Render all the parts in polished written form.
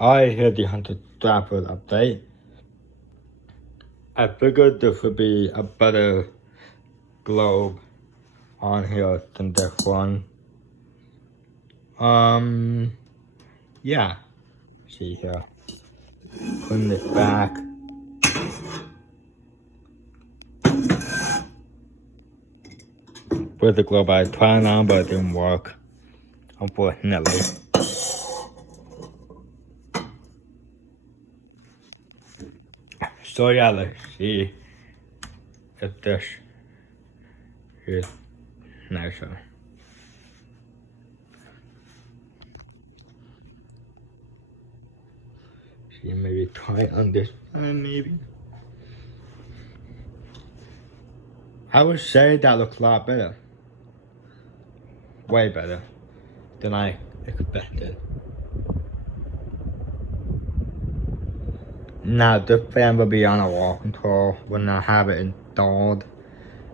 I hear the Hunter Stratford update. I figured this would be a better globe on here than this one. Yeah. See here. Putting it back. With the globe I tried on, but it didn't work, unfortunately. So yeah, let's see if this is nicer. See, maybe try on this one, maybe. I would say that looks a lot better. Way better than I expected. Now this fan will be on a wall control when I have it installed.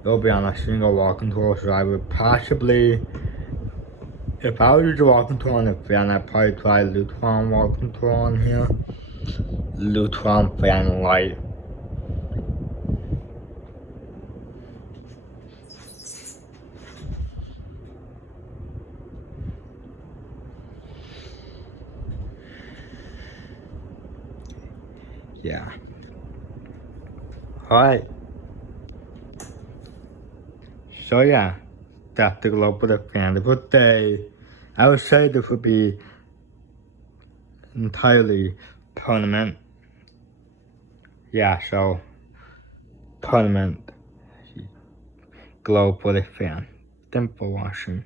It'll be on a single wall control, so I would possibly, if I was to wall control on the fan, I'd probably try Lutron wall control on here. Lutron fan light. Yeah. Alright. So yeah, that's the globe with the fan. This would say, I would say this would be entirely permanent. Yeah, so permanent globe with a fan. Simple washing.